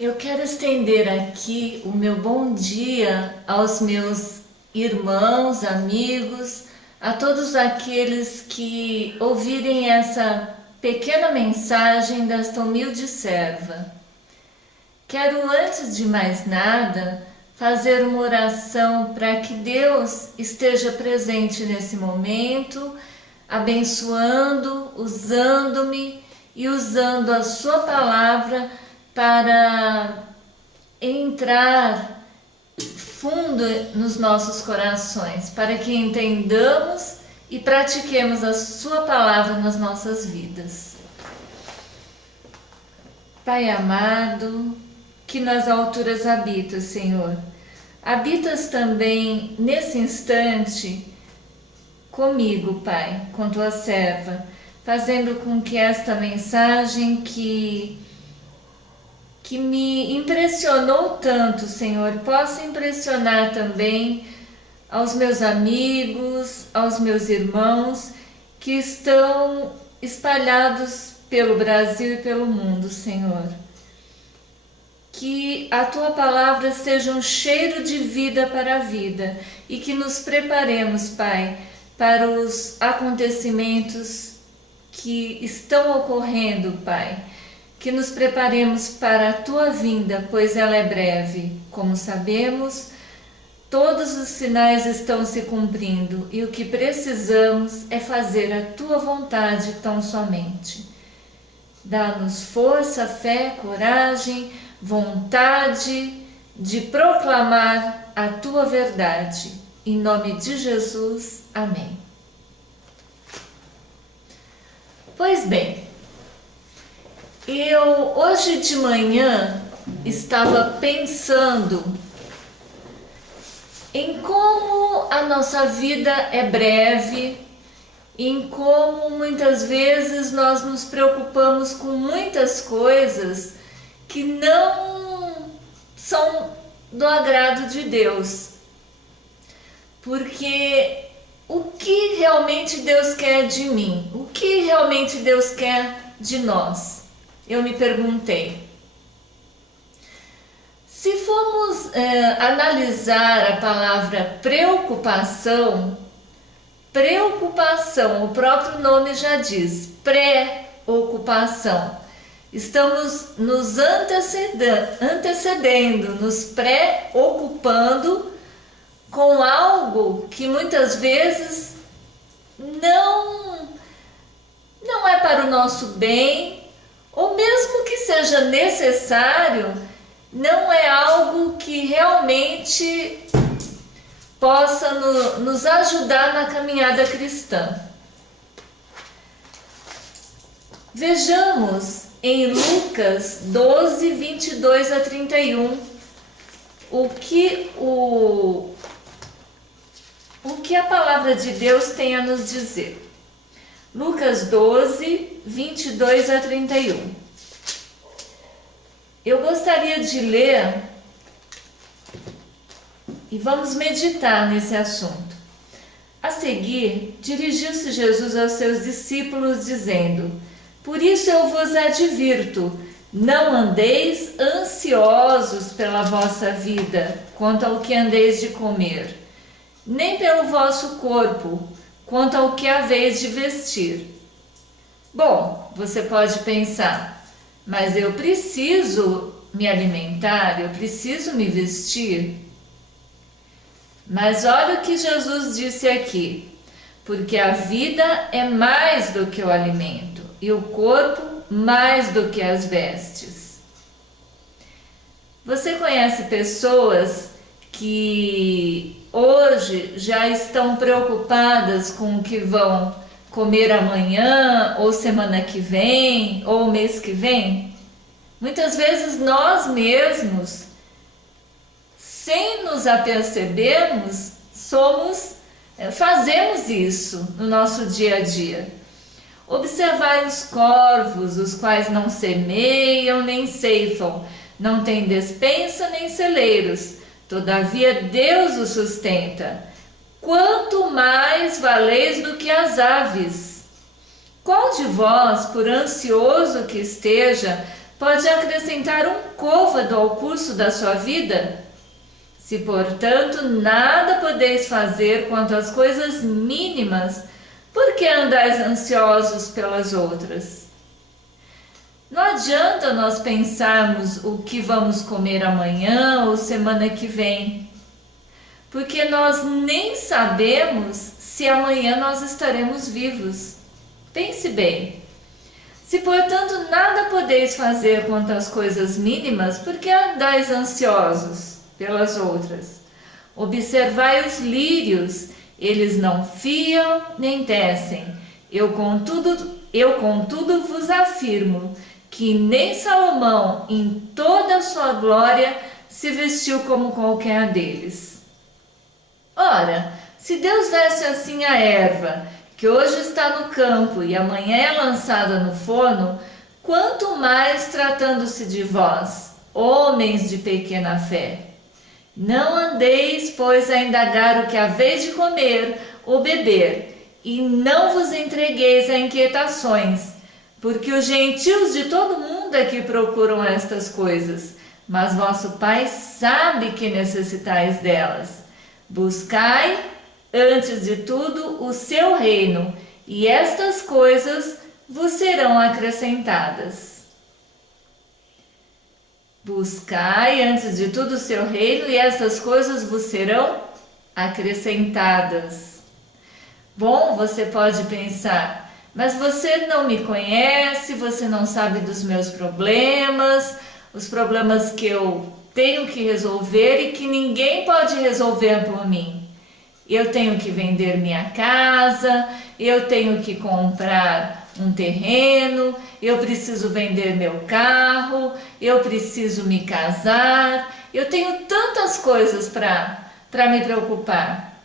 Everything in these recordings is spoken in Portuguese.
Eu quero estender aqui o meu bom dia aos meus irmãos, amigos, a todos aqueles que ouvirem essa pequena mensagem desta humilde serva. Quero, antes de mais nada, fazer uma oração para que Deus esteja presente nesse momento, abençoando, usando-me e usando a sua palavra para entrar fundo nos nossos corações, para que entendamos e pratiquemos a sua palavra nas nossas vidas. Pai amado, que nas alturas habitas, Senhor, habitas também nesse instante comigo, Pai, com tua serva, fazendo com que esta mensagem que me impressionou tanto, Senhor, possa impressionar também aos meus amigos, aos meus irmãos que estão espalhados pelo Brasil e pelo mundo, Senhor. Que a tua palavra seja um cheiro de vida para a vida e que nos preparemos, Pai, para os acontecimentos que estão ocorrendo, Pai. Que nos preparemos para a tua vinda, pois ela é breve. Como sabemos, todos os sinais estão se cumprindo e o que precisamos é fazer a tua vontade tão somente. Dá-nos força, fé, coragem, vontade de proclamar a tua verdade. Em nome de Jesus, amém. Pois bem, eu hoje de manhã estava pensando em como a nossa vida é breve, em como muitas vezes nós nos preocupamos com muitas coisas que não são do agrado de Deus. Porque o que realmente Deus quer de mim? O que realmente Deus quer de nós? Eu me perguntei. Se formos analisar a palavra preocupação, o próprio nome já diz, pré-ocupação. Estamos nos antecedendo, nos pré-ocupando com algo que muitas vezes não é para o nosso bem, ou mesmo que seja necessário, não é algo que realmente possa nos ajudar na caminhada cristã. Vejamos em Lucas 12, 22 a 31, o que a palavra de Deus tem a nos dizer. Lucas 12, 22 a 31. Eu gostaria de ler e vamos meditar nesse assunto. A seguir, dirigiu-se Jesus aos seus discípulos, dizendo: Por isso eu vos advirto, não andeis ansiosos pela vossa vida, quanto ao que andeis de comer, nem pelo vosso corpo, quanto ao que haveis de vestir. Bom, você pode pensar, mas eu preciso me alimentar, eu preciso me vestir. Mas olha o que Jesus disse aqui, porque a vida é mais do que o alimento, e o corpo mais do que as vestes. Você conhece pessoas que hoje já estão preocupadas com o que vão comer amanhã, ou semana que vem, ou mês que vem? Muitas vezes nós mesmos, sem nos apercebermos, fazemos isso no nosso dia a dia. Observai os corvos, os quais não semeiam nem ceifam, não têm despensa nem celeiros, todavia Deus os sustenta. Quanto mais valeis do que as aves? Qual de vós, por ansioso que esteja, pode acrescentar um côvado ao curso da sua vida? Se, portanto, nada podeis fazer quanto às coisas mínimas, por que andais ansiosos pelas outras? Não adianta nós pensarmos o que vamos comer amanhã ou semana que vem, porque nós nem sabemos se amanhã nós estaremos vivos. Pense bem. Se, portanto, nada podeis fazer quanto às coisas mínimas, por que andais ansiosos pelas outras? Observai os lírios, eles não fiam nem tecem. Eu, contudo, vos afirmo que nem Salomão, em toda a sua glória, se vestiu como qualquer deles. Ora, se Deus veste assim a erva, que hoje está no campo e amanhã é lançada no forno, quanto mais tratando-se de vós, homens de pequena fé. Não andeis, pois, a indagar o que haveis de comer ou beber, e não vos entregueis a inquietações, porque os gentios de todo mundo é que procuram estas coisas, mas vosso Pai sabe que necessitais delas. Buscai, antes de tudo, o seu reino, e estas coisas vos serão acrescentadas. Buscai, antes de tudo, o seu reino, e estas coisas vos serão acrescentadas. Bom, você pode pensar, mas você não me conhece, você não sabe dos meus problemas, os problemas que eu tenho que resolver e que ninguém pode resolver por mim. Eu tenho que vender minha casa, eu tenho que comprar um terreno, eu preciso vender meu carro, eu preciso me casar, eu tenho tantas coisas para me preocupar.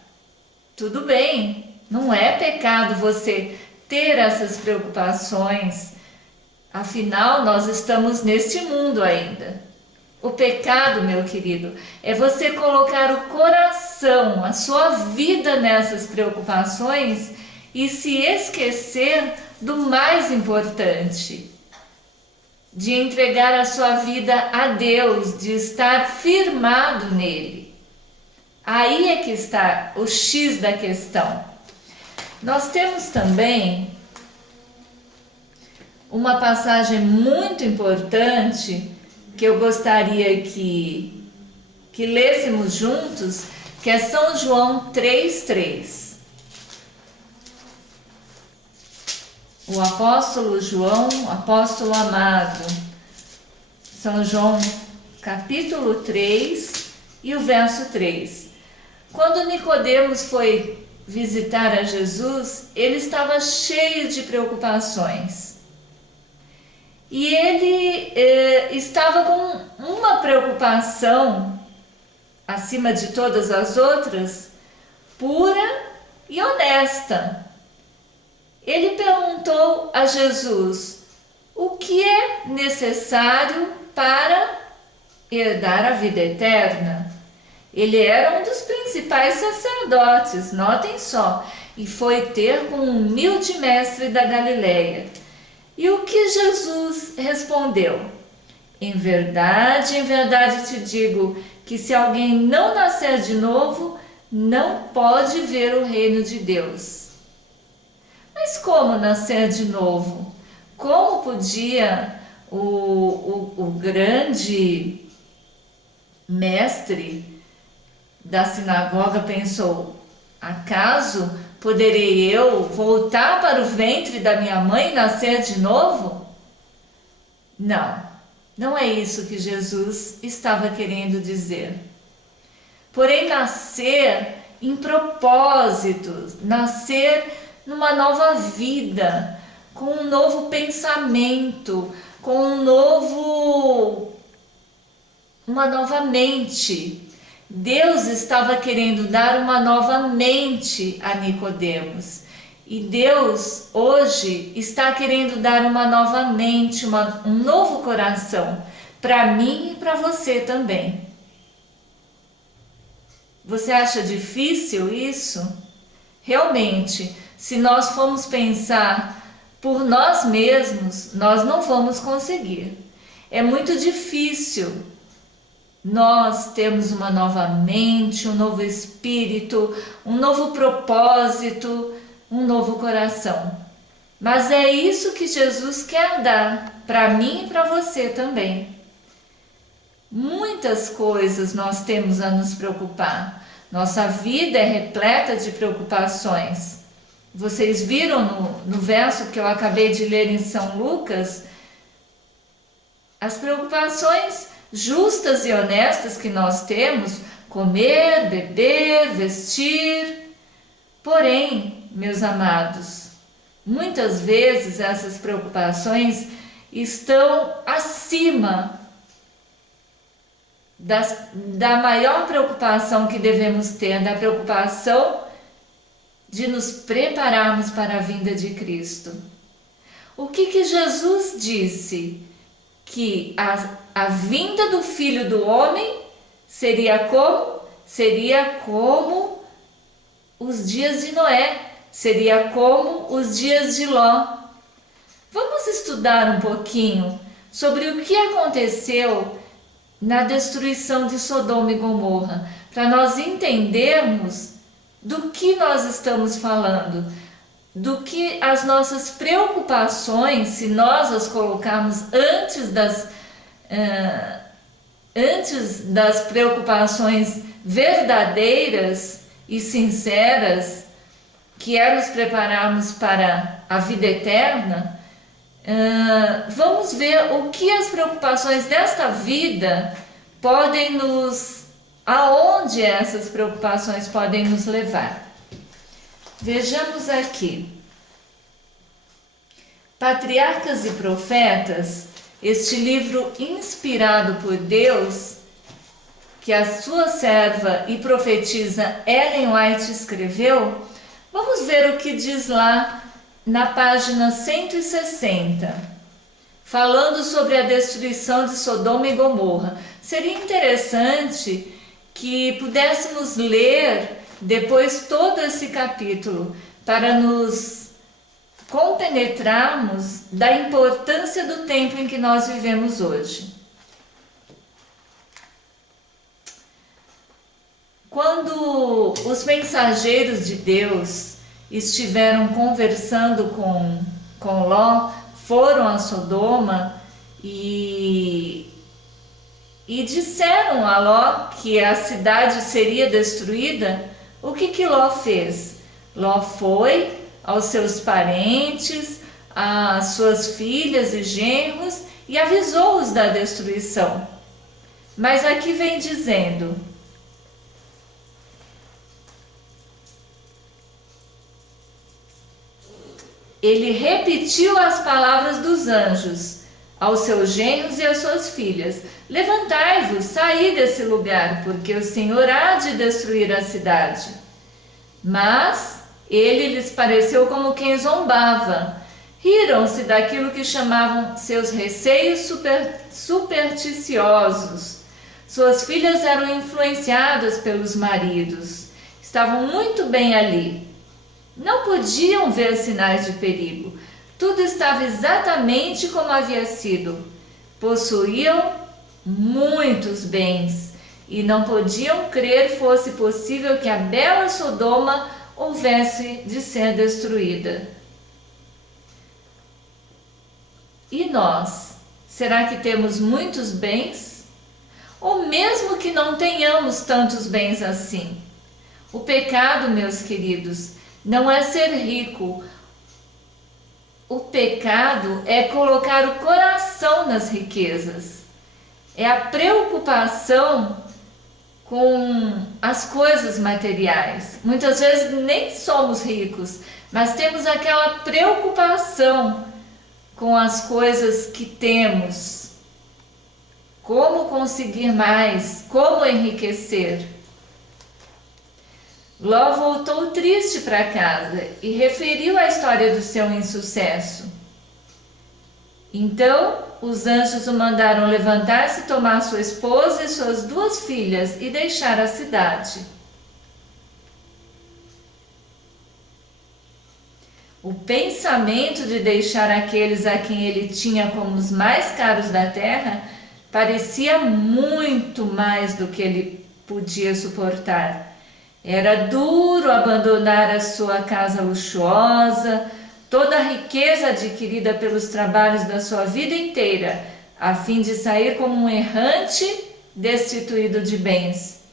Tudo bem, não é pecado você ter essas preocupações, afinal nós estamos neste mundo ainda. O pecado, meu querido, é você colocar o coração, a sua vida nessas preocupações e se esquecer do mais importante, de entregar a sua vida a Deus, de estar firmado nele. Aí é que está o X da questão. Nós temos também uma passagem muito importante que eu gostaria que lêssemos juntos, que é São João 3,3. O apóstolo João, apóstolo amado, São João capítulo 3 e o verso 3. Quando Nicodemos foi visitar a Jesus, ele estava cheio de preocupações. E ele estava com uma preocupação, acima de todas as outras, pura e honesta. Ele perguntou a Jesus o que é necessário para herdar a vida eterna. Ele era um dos principais sacerdotes, notem só, e foi ter com um humilde mestre da Galileia. E o que Jesus respondeu? Em verdade te digo que se alguém não nascer de novo, não pode ver o reino de Deus. Mas como nascer de novo? Como podia o grande mestre da sinagoga pensou, acaso poderei eu voltar para o ventre da minha mãe e nascer de novo? Não, não é isso que Jesus estava querendo dizer. Porém, nascer em propósitos, nascer numa nova vida, com um novo pensamento, com uma nova mente. Deus estava querendo dar uma nova mente a Nicodemos. E Deus hoje está querendo dar uma nova mente, um novo coração para mim e para você também. Você acha difícil isso? Realmente, se nós formos pensar por nós mesmos, nós não vamos conseguir. É muito difícil nós termos uma nova mente, um novo espírito, um novo propósito, um novo coração. Mas é isso que Jesus quer dar para mim e para você também. Muitas coisas nós temos a nos preocupar. Nossa vida é repleta de preocupações. Vocês viram no verso que eu acabei de ler em São Lucas, as preocupações justas e honestas que nós temos, comer, beber, vestir. Porém, meus amados, muitas vezes essas preocupações estão acima da maior preocupação que devemos ter, da preocupação de nos prepararmos para a vinda de Cristo. O que Jesus disse? Que a vinda do Filho do Homem seria como? Seria como os dias de Noé, seria como os dias de Ló. Vamos estudar um pouquinho sobre o que aconteceu na destruição de Sodoma e Gomorra, para nós entendermos do que nós estamos falando, do que as nossas preocupações, se nós as colocarmos antes das preocupações verdadeiras e sinceras, que é nos prepararmos para a vida eterna, vamos ver o que as preocupações desta vida podem aonde essas preocupações podem nos levar. Vejamos aqui. Patriarcas e Profetas, este livro inspirado por Deus, que a sua serva e profetisa Ellen White escreveu, vamos ver o que diz lá na página 160, falando sobre a destruição de Sodoma e Gomorra. Seria interessante que pudéssemos ler depois todo esse capítulo para nos compenetrarmos da importância do tempo em que nós vivemos hoje. Quando os mensageiros de Deus estiveram conversando com Ló, foram a Sodoma e disseram a Ló que a cidade seria destruída, o que Ló fez? Ló foi aos seus parentes, às suas filhas e genros e avisou-os da destruição. Mas aqui vem dizendo: ele repetiu as palavras dos anjos aos seus genros e às suas filhas: levantai-vos, saí desse lugar, porque o Senhor há de destruir a cidade. Mas ele lhes pareceu como quem zombava. Riram-se daquilo que chamavam seus receios supersticiosos. Suas filhas eram influenciadas pelos maridos. Estavam muito bem ali. Não podiam ver sinais de perigo. Tudo estava exatamente como havia sido. Possuíam muitos bens e não podiam crer fosse possível que a bela Sodoma houvesse de ser destruída. E nós? Será que temos muitos bens? Ou mesmo que não tenhamos tantos bens assim? O pecado, meus queridos, não é ser rico. O pecado é colocar o coração nas riquezas. É a preocupação com as coisas materiais. Muitas vezes nem somos ricos, mas temos aquela preocupação com as coisas que temos. Como conseguir mais? Como enriquecer? Ló voltou triste para casa e referiu a história do seu insucesso. Então, os anjos o mandaram levantar-se, tomar sua esposa e suas 2 filhas e deixar a cidade. O pensamento de deixar aqueles a quem ele tinha como os mais caros da terra parecia muito mais do que ele podia suportar. Era duro abandonar a sua casa luxuosa, toda a riqueza adquirida pelos trabalhos da sua vida inteira, a fim de sair como um errante destituído de bens.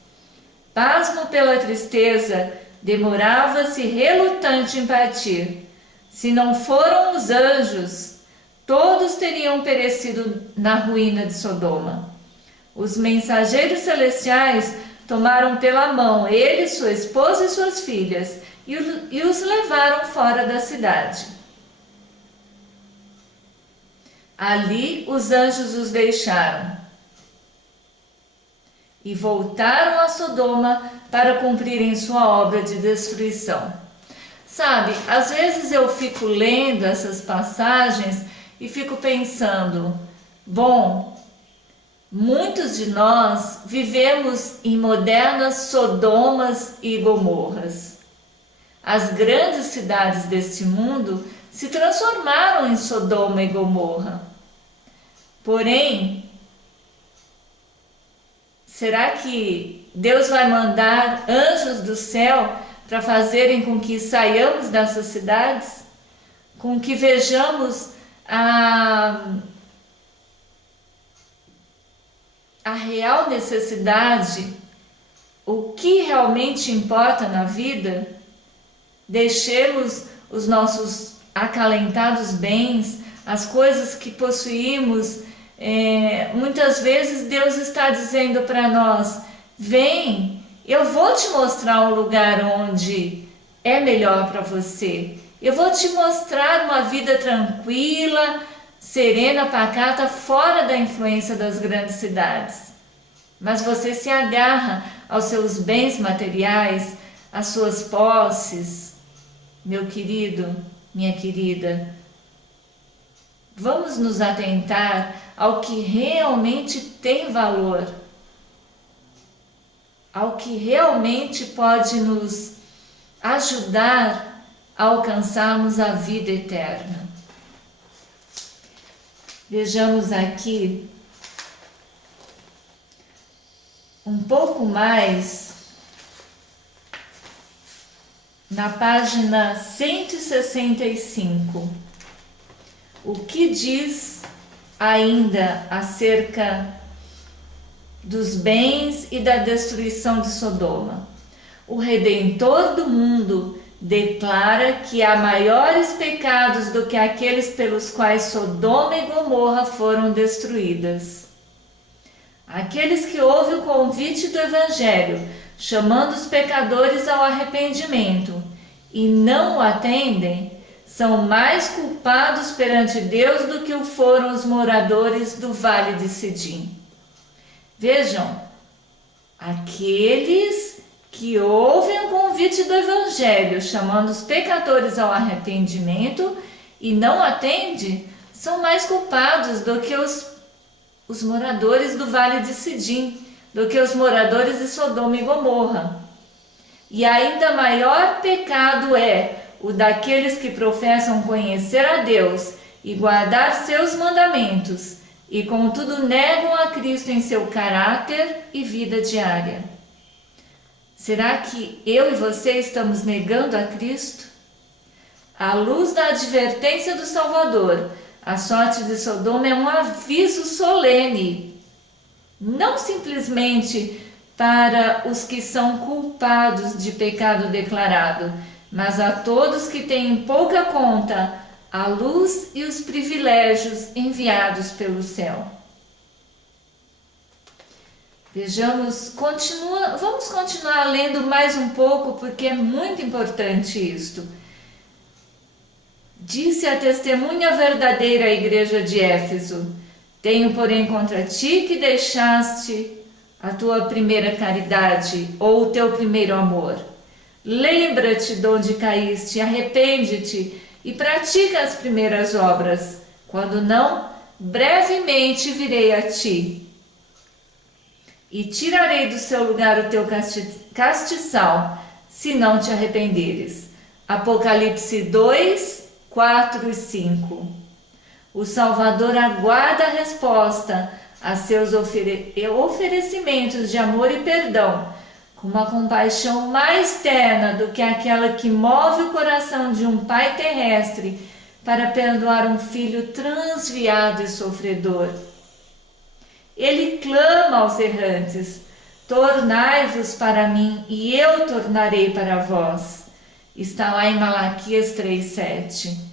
Pasmo pela tristeza, demorava-se relutante em partir. Se não foram os anjos, todos teriam perecido na ruína de Sodoma. Os mensageiros celestiais tomaram pela mão ele, sua esposa e suas filhas e os levaram fora da cidade. Ali os anjos os deixaram e voltaram a Sodoma para cumprirem sua obra de destruição. Sabe, às vezes eu fico lendo essas passagens e fico pensando, bom, muitos de nós vivemos em modernas Sodomas e Gomorras. As grandes cidades deste mundo se transformaram em Sodoma e Gomorra. Porém, será que Deus vai mandar anjos do céu para fazerem com que saiamos dessas cidades? Com que vejamos a real necessidade, o que realmente importa na vida? Deixemos os nossos acalentados bens, as coisas que possuímos. Muitas vezes Deus está dizendo para nós, vem, eu vou te mostrar um lugar onde é melhor para você. Eu vou te mostrar uma vida tranquila, serena, pacata, fora da influência das grandes cidades. Mas você se agarra aos seus bens materiais, às suas posses. Meu querido, minha querida, vamos nos atentar ao que realmente tem valor, ao que realmente pode nos ajudar a alcançarmos a vida eterna. Vejamos aqui um pouco mais na página 165. O que diz ainda acerca dos bens e da destruição de Sodoma? O Redentor do mundo declara que há maiores pecados do que aqueles pelos quais Sodoma e Gomorra foram destruídas. Aqueles que ouvem o convite do Evangelho, chamando os pecadores ao arrependimento, e não o atendem, são mais culpados perante Deus do que o foram os moradores do Vale de Sidim. Vejam, aqueles que ouvem o convite do Evangelho, chamando os pecadores ao arrependimento e não atendem, são mais culpados do que os moradores do Vale de Sidim, do que os moradores de Sodoma e Gomorra. E ainda maior pecado é o daqueles que professam conhecer a Deus e guardar seus mandamentos, e contudo negam a Cristo em seu caráter e vida diária. Será que eu e você estamos negando a Cristo? À luz da advertência do Salvador, a sorte de Sodoma é um aviso solene, não simplesmente para os que são culpados de pecado declarado, mas a todos que têm pouca conta a luz e os privilégios enviados pelo céu. Vejamos, vamos continuar lendo mais um pouco, porque é muito importante isto. Disse a testemunha verdadeira à igreja de Éfeso: tenho, porém, contra ti que deixaste a tua primeira caridade, ou o teu primeiro amor. Lembra-te de onde caíste, arrepende-te e pratica as primeiras obras. Quando não, brevemente virei a ti e tirarei do seu lugar o teu castiçal, se não te arrependeres. Apocalipse 2, 4 e 5. O Salvador aguarda a resposta a seus oferecimentos de amor e perdão, com uma compaixão mais terna do que aquela que move o coração de um pai terrestre para perdoar um filho transviado e sofredor. Ele clama aos errantes: tornai-vos para mim e eu tornarei para vós. Está lá em Malaquias 3:7.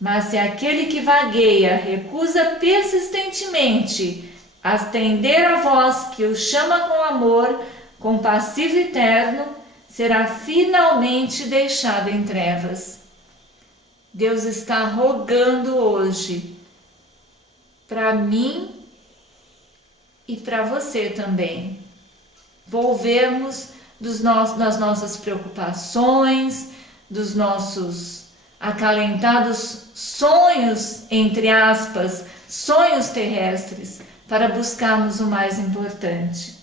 Mas se aquele que vagueia recusa persistentemente atender a voz que o chama com amor, compassivo e terno, será finalmente deixado em trevas. Deus está rogando hoje para mim e para você também. Volvermos das nossas preocupações, dos nossos acalentados sonhos, entre aspas, sonhos terrestres, para buscarmos o mais importante.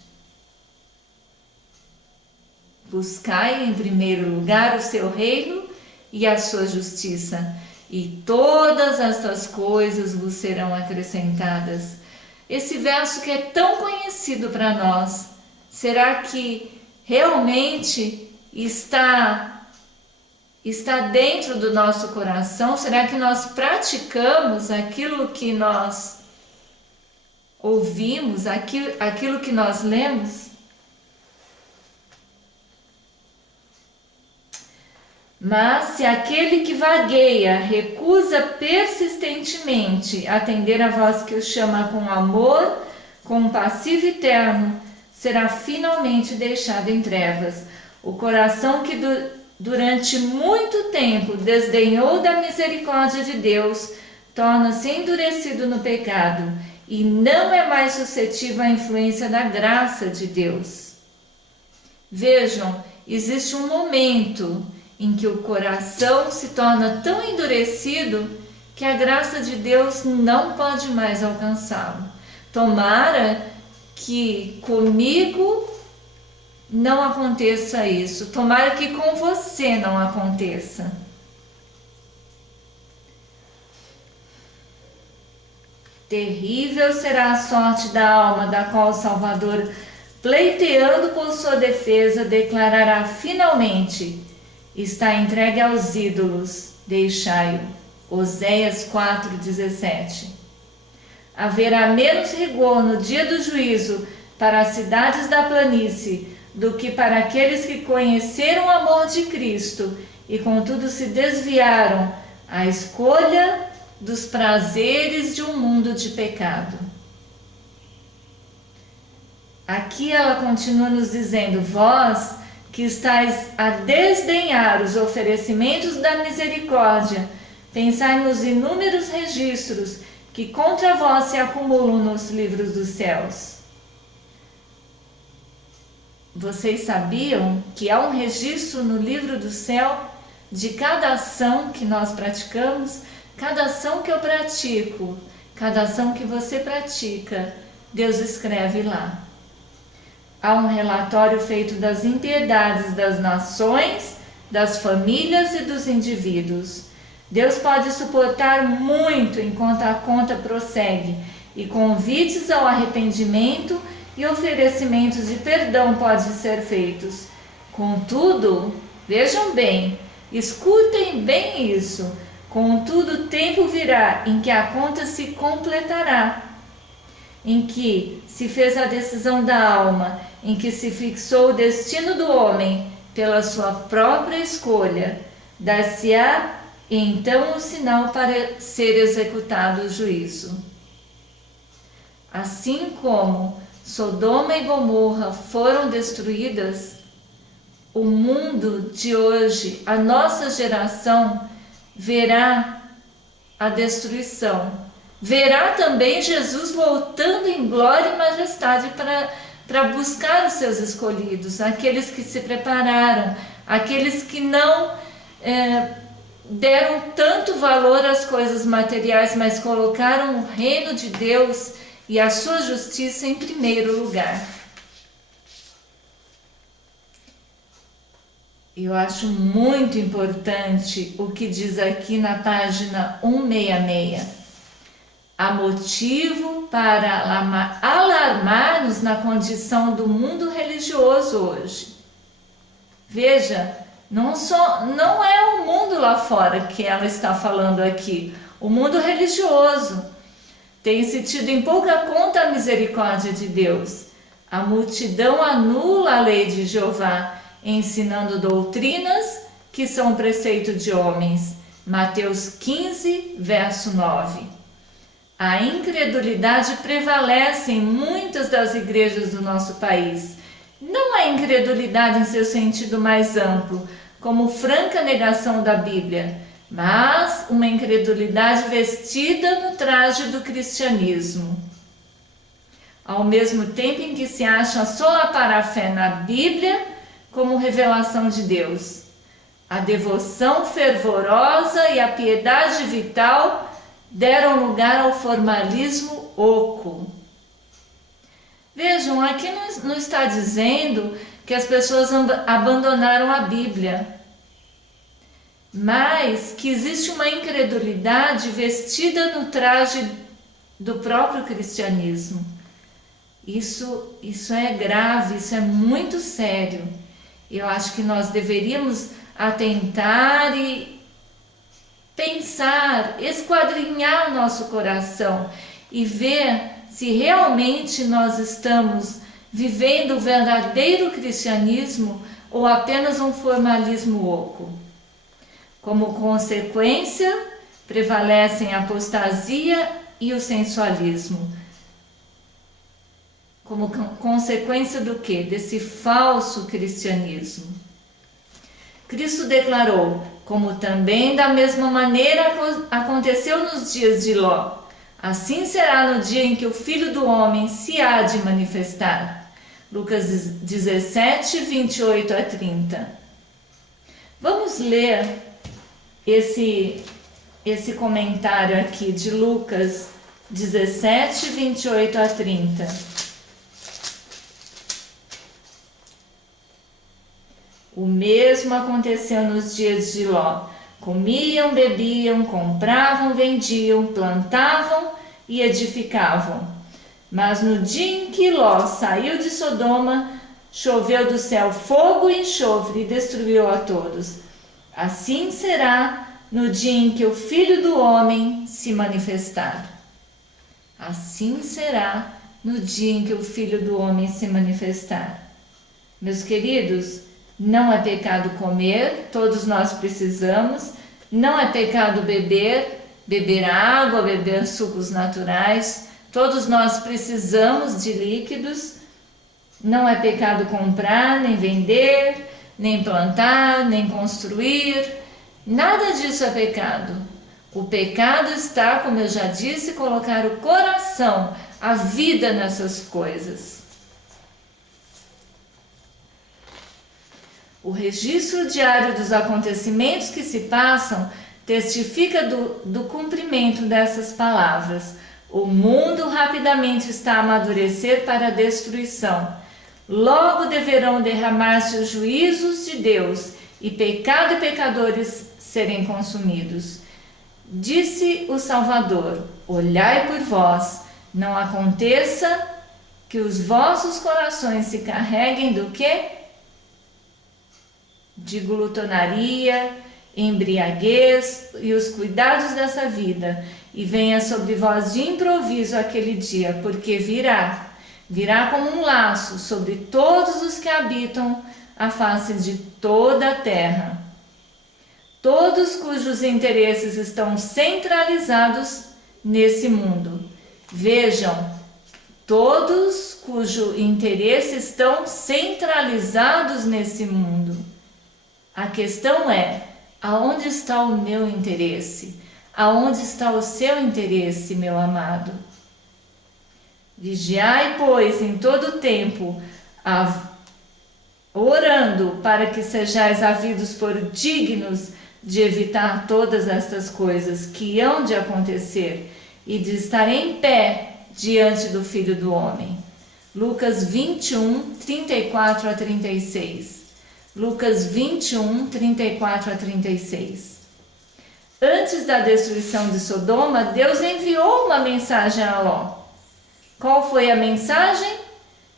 Buscai em primeiro lugar o seu reino e a sua justiça, e todas estas coisas vos serão acrescentadas. Esse verso que é tão conhecido para nós, será que realmente está dentro do nosso coração? Será que nós praticamos aquilo que nós ouvimos, aquilo que nós lemos? Mas se aquele que vagueia recusa persistentemente atender a voz que o chama com amor, compassivo e terno, será finalmente deixado em trevas. O coração que durante muito tempo desdenhou da misericórdia de Deus torna-se endurecido no pecado e não é mais suscetível à influência da graça de Deus. Vejam, existe um momento em que o coração se torna tão endurecido que a graça de Deus não pode mais alcançá-lo. Tomara que comigo não aconteça isso. Tomara que com você não aconteça. Terrível será a sorte da alma da qual o Salvador, pleiteando por sua defesa, declarará finalmente: está entregue aos ídolos, deixai-o. Oséias 4:17. Haverá menos rigor no dia do juízo para as cidades da planície do que para aqueles que conheceram o amor de Cristo e contudo se desviaram à escolha dos prazeres de um mundo de pecado. Aqui ela continua nos dizendo: vós que estáis a desdenhar os oferecimentos da misericórdia, pensai nos inúmeros registros que contra vós se acumulam nos livros dos céus. Vocês sabiam que há um registro no livro do céu de cada ação que nós praticamos? Cada ação que eu pratico, cada ação que você pratica, Deus escreve lá. Há um relatório feito das impiedades das nações, das famílias e dos indivíduos. Deus pode suportar muito enquanto a conta prossegue, e convites ao arrependimento e oferecimentos de perdão podem ser feitos. Contudo, vejam bem, escutem bem isso, contudo o tempo virá em que a conta se completará, em que se fez a decisão da alma, em que se fixou o destino do homem pela sua própria escolha, dar-se-á então o sinal para ser executado o juízo. Assim como Sodoma e Gomorra foram destruídas, o mundo de hoje, a nossa geração, verá a destruição. Verá também Jesus voltando em glória e majestade para buscar os seus escolhidos, aqueles que se prepararam, aqueles que não deram tanto valor às coisas materiais, mas colocaram o reino de Deus e a sua justiça em primeiro lugar. Eu acho muito importante o que diz aqui na página 166. Há motivo para alarmar-nos na condição do mundo religioso hoje. Veja, não é o mundo lá fora que ela está falando aqui, o mundo religioso. Tem-se tido em pouca conta a misericórdia de Deus. A multidão anula a lei de Jeová, ensinando doutrinas que são preceito de homens. Mateus 15, verso 9. A incredulidade prevalece em muitas das igrejas do nosso país. Não a incredulidade em seu sentido mais amplo, como franca negação da Bíblia, mas uma incredulidade vestida no traje do cristianismo. Ao mesmo tempo em que se acha solapar a fé na Bíblia como revelação de Deus, a devoção fervorosa e a piedade vital deram lugar ao formalismo oco. Vejam, aqui não está dizendo que as pessoas abandonaram a Bíblia, mas que existe uma incredulidade vestida no traje do próprio cristianismo. Isso é grave, isso é muito sério. Eu acho que nós deveríamos atentar e pensar, esquadrinhar o nosso coração e ver se realmente nós estamos vivendo o verdadeiro cristianismo ou apenas um formalismo oco. Como consequência, prevalecem a apostasia e o sensualismo. Como consequência do quê? Desse falso cristianismo. Cristo declarou, como também da mesma maneira aconteceu nos dias de Ló, assim será no dia em que o Filho do Homem se há de manifestar. Lucas 17, 28 a 30. Vamos ler esse comentário aqui de Lucas 17, 28 a 30. O mesmo aconteceu nos dias de Ló. Comiam, bebiam, compravam, vendiam, plantavam e edificavam. Mas no dia em que Ló saiu de Sodoma, choveu do céu fogo e enxofre e destruiu a todos. Assim será no dia em que o Filho do Homem se manifestar. Assim será no dia em que o Filho do Homem se manifestar. Meus queridos, não é pecado comer, todos nós precisamos. Não é pecado beber água, beber sucos naturais. Todos nós precisamos de líquidos. Não é pecado comprar, nem vender, nem plantar, nem construir. Nada disso é pecado. O pecado está, como eu já disse, colocar o coração, a vida nessas coisas. O registro diário dos acontecimentos que se passam testifica do cumprimento dessas palavras. O mundo rapidamente está a amadurecer para a destruição. Logo deverão derramar-se os juízos de Deus e pecado e pecadores serem consumidos. Disse o Salvador: olhai por vós, não aconteça que os vossos corações se carreguem do quê? De glutonaria, embriaguez e os cuidados dessa vida, e venha sobre vós de improviso aquele dia, porque virá como um laço sobre todos os que habitam a face de toda a terra. Todos cujos interesses estão centralizados nesse mundo. Vejam, todos cujo interesse estão centralizados nesse mundo. A questão é, aonde está o meu interesse? Aonde está o seu interesse, meu amado? Vigiai, pois, em todo o tempo, orando para que sejais havidos por dignos de evitar todas estas coisas que hão de acontecer e de estar em pé diante do Filho do Homem. Lucas 21, 34 a 36. Lucas 21, 34 a 36. Antes da destruição de Sodoma, Deus enviou uma mensagem a Ló. Qual foi a mensagem?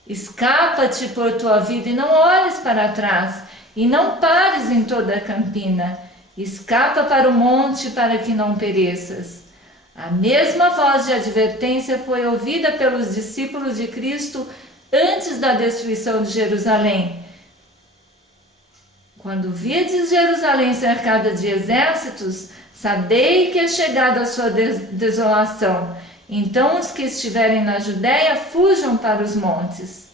Escapa-te por tua vida e não olhes para trás, e não pares em toda a campina. Escapa para o monte para que não pereças. A mesma voz de advertência foi ouvida pelos discípulos de Cristo antes da destruição de Jerusalém. Quando virdes Jerusalém cercada de exércitos, sabei que é chegada a sua desolação. Então os que estiverem na Judéia fujam para os montes.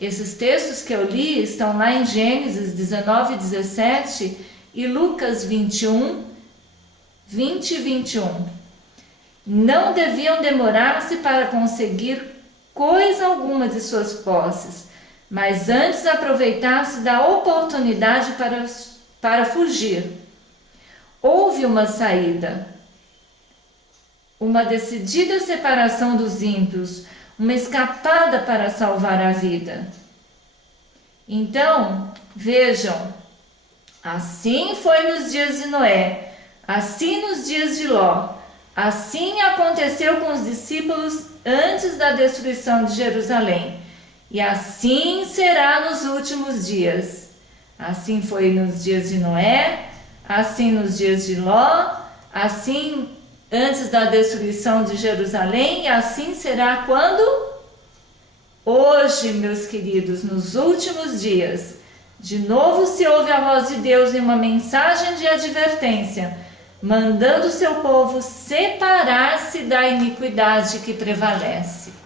Esses textos que eu li estão lá em Gênesis 19, 17 e Lucas 21, 20 e 21. Não deviam demorar-se para conseguir coisa alguma de suas posses, mas antes aproveitar-se da oportunidade para fugir. Houve uma saída, uma decidida separação dos ímpios, uma escapada para salvar a vida. Então, vejam, assim foi nos dias de Noé, assim nos dias de Ló, assim aconteceu com os discípulos antes da destruição de Jerusalém, e assim será nos últimos dias. Assim foi nos dias de Noé, assim nos dias de Ló, assim antes da destruição de Jerusalém, e assim será quando? Hoje, meus queridos, nos últimos dias, de novo se ouve a voz de Deus em uma mensagem de advertência, mandando seu povo separar-se da iniquidade que prevalece.